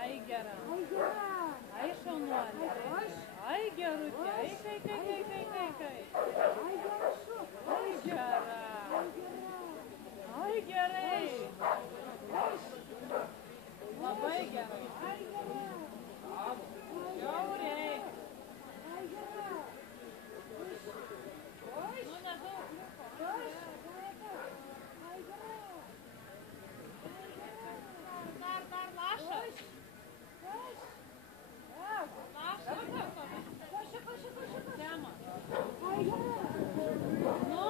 Ai, gera. Ai, šaunuolė. Ai, gerutė. Ai, kai. Ai, gera. Ai, gerai. Labai gerai. Žiauriai. Nu, nedaug liko. Dar lašas. Tema. Nu?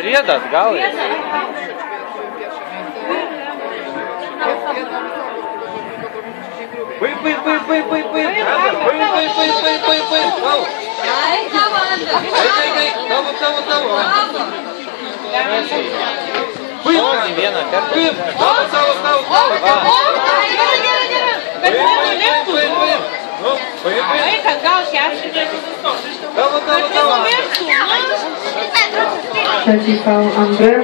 Riedat gal? Šauni vieną kartą. Vaikas gal 40. Trzeci faul Andrzej.